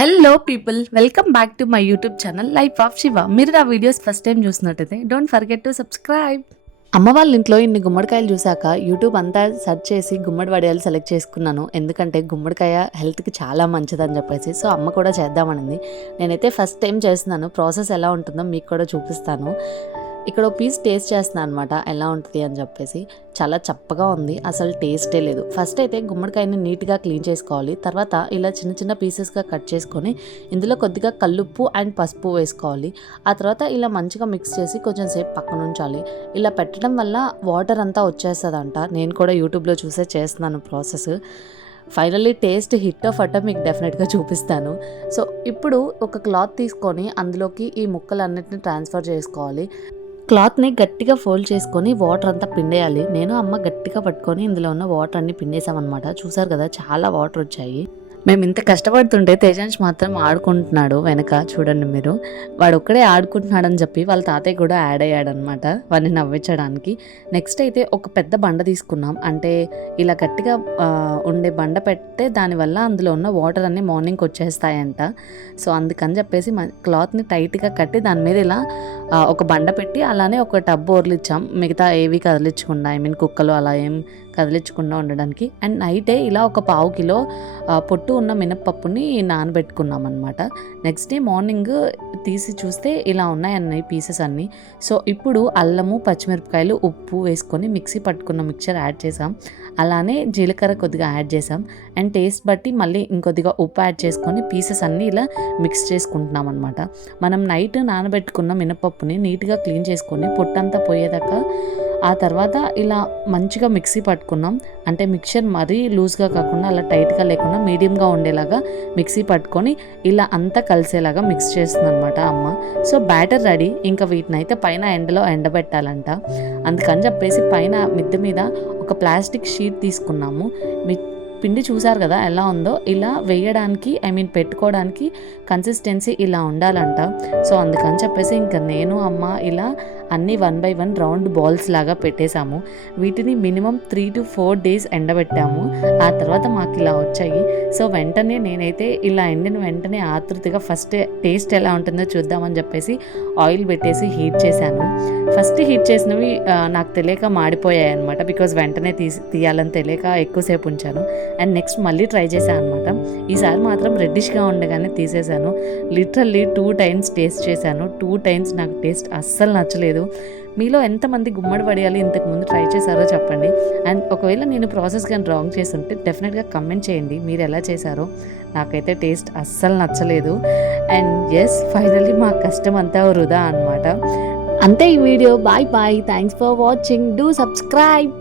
Hello people, welcome back to my YouTube channel life of Shiva. మీరు నా videos first time చూసినట్టయితే don't forget to subscribe. అమ్మ వాళ్ళ ఇంట్లో ఇన్ని గుమ్మడికాయలు చూసాక యూట్యూబ్ అంతా సెర్చ్ చేసి గుమ్మడి వడియాలు సెలెక్ట్ చేసుకున్నాను. ఎందుకంటే గుమ్మడికాయ హెల్త్కి చాలా మంచిదని చెప్పేసి. సో అమ్మ కూడా చేద్దామనింది. నేనైతే ఫస్ట్ టైం చేస్తున్నాను. ప్రాసెస్ ఎలా ఉంటుందో మీకు కూడా చూపిస్తాను. ఇక్కడ ఒక పీస్ టేస్ట్ చేస్తున్నాను అనమాట, ఎలా ఉంటుంది అని చెప్పేసి. చాలా చప్పగా ఉంది, అసలు టేస్టే లేదు. ఫస్ట్ అయితే గుమ్మడికాయని నీట్గా క్లీన్ చేసుకోవాలి. తర్వాత ఇలా చిన్న చిన్న పీసెస్గా కట్ చేసుకొని ఇందులో కొద్దిగా కల్లుప్పు అండ్ పసుపు వేసుకోవాలి. ఆ తర్వాత ఇలా మంచిగా మిక్స్ చేసి కొంచెం సేపు పక్కన ఉంచాలి. ఇలా పెట్టడం వల్ల వాటర్ అంతా వచ్చేస్తుందంట. నేను కూడా యూట్యూబ్లో చూసే చేస్తున్నాను process. Finally taste hit of అట్ట మీకు డెఫినెట్గా చూపిస్తాను. సో ఇప్పుడు ఒక క్లాత్ తీసుకొని అందులోకి ఈ ముక్కలన్నిటిని ట్రాన్స్ఫర్ చేసుకోవాలి. క్లాత్ని గట్టిగా ఫోల్డ్ చేసుకొని వాటర్ అంతా పిండేయాలి. నేను అమ్మ గట్టిగా పట్టుకొని ఇందులో ఉన్న వాటర్ అన్ని పిండేసామన్నమాట. చూసారు కదా, చాలా వాటర్ వచ్చాయి. మేము ఇంత కష్టపడుతుంటే తేజాంష్ మాత్రం ఆడుకుంటున్నాడు వెనక. చూడండి మీరు, వాడు ఒక్కడే ఆడుకుంటున్నాడని చెప్పి వాళ్ళ తాతయ్య కూడా యాడ్ అయ్యాడనమాట వాడిని నవ్వించడానికి. నెక్స్ట్ అయితే ఒక పెద్ద బండ తీసుకున్నాం. అంటే ఇలా గట్టిగా ఉండే బండ పెడితే దానివల్ల అందులో ఉన్న వాటర్ అన్నీ మార్నింగ్కి వచ్చేస్తాయంట. సో అందుకని చెప్పేసి క్లాత్ని టైట్గా కట్టి దాని మీద ఇలా ఒక బండ పెట్టి అలానే ఒక టబ్ ఓర్లిచ్చాం. మిగతా ఏవి కదిలించకుండా, కుక్కలు అలా ఏం కదిలించకుండా ఉండడానికి. అండ్ నైటే ఇలా ఒక 1/2 కిలో పొట్టు ఉన్న మినప్పప్పుని నానబెట్టుకున్నాం అనమాట. నెక్స్ట్ డే మార్నింగ్ తీసి చూస్తే ఇలా ఉన్నాయన్నాయి పీసెస్ అన్నీ. సో ఇప్పుడు అల్లము, పచ్చిమిరపకాయలు, ఉప్పు వేసుకొని మిక్సీ పట్టుకున్న మిక్చర్ యాడ్ చేసాం. అలానే జీలకర్ర కొద్దిగా యాడ్ చేసాం. అండ్ టేస్ట్ బట్టి మళ్ళీ ఇంకొద్దిగా ఉప్పు యాడ్ చేసుకొని పీసెస్ అన్నీ ఇలా మిక్స్ చేసుకుంటున్నాం అనమాట. మనం నైట్ నానబెట్టుకున్న మినపప్పుని నీట్గా క్లీన్ చేసుకొని పొట్టంతా పోయేదాకా ఆ తర్వాత ఇలా మంచిగా మిక్సీ పట్టుకున్నాం. అంటే మిక్చర్ మరీ లూజ్గా కాకుండా అలా టైట్గా లేకుండా మీడియంగా ఉండేలాగా మిక్సీ పట్టుకొని ఇలా అంతా కలిసేలాగా మిక్స్ చేస్తుంది అనమాట అమ్మ. So batter ready. ఇంకా వీటిని అయితే పైన ఎండలో ఎండబెట్టాలంట. అందుకని చెప్పేసి పైన మిద్దె మీద ఒక ప్లాస్టిక్ షీట్ తీసుకున్నాము. పిండి చూసారు కదా ఎలా ఉందో. ఇలా వేయడానికి పెట్టుకోవడానికి కన్సిస్టెన్సీ ఇలా ఉండాలంట. సో అందుకని చెప్పేసి ఇంకా నేను అమ్మ ఇలా అన్నీ 1 by 1 రౌండ్ బాల్స్ లాగా పెట్టేశాము. వీటిని మినిమం 3 to 4 days ఎండబెట్టాము. ఆ తర్వాత మాకు ఇలా వచ్చాయి. సో వెంటనే నేనైతే ఇలా ఎండిన వెంటనే ఆతృతగా ఫస్ట్ టేస్ట్ ఎలా ఉంటుందో చూద్దామని చెప్పేసి ఆయిల్ పెట్టేసి హీట్ చేశాను. ఫస్ట్ హీట్ చేసినవి నాకు తెలియక మాడిపోయాయి అనమాట. బికాజ్ వెంటనే తీయాలని తెలియక ఎక్కువసేపు ఉంచాను. అండ్ నెక్స్ట్ మళ్ళీ ట్రై చేశాను అనమాట. ఈసారి మాత్రం రెడ్డిష్గా ఉండగానే తీసేశాను. లిటరల్లీ 2 times టేస్ట్ చేశాను. 2 times నాకు టేస్ట్ అస్సలు నచ్చలేదు. మీలో ఎంతమంది గుమ్మడి వడియాలు ఇంతకుముందు ట్రై చేశారో చెప్పండి. అండ్ ఒకవేళ నేను ప్రాసెస్ కానీ రాంగ్ చేస్తుంటే డెఫినెట్గా కమెంట్ చేయండి మీరు ఎలా చేశారో. నాకైతే టేస్ట్ అస్సలు నచ్చలేదు. అండ్ ఎస్, ఫైనల్లీ మా కష్టం అంతా వృధా అనమాట. అంతే ఈ వీడియో. Bye bye. Thanks for watching. Do subscribe.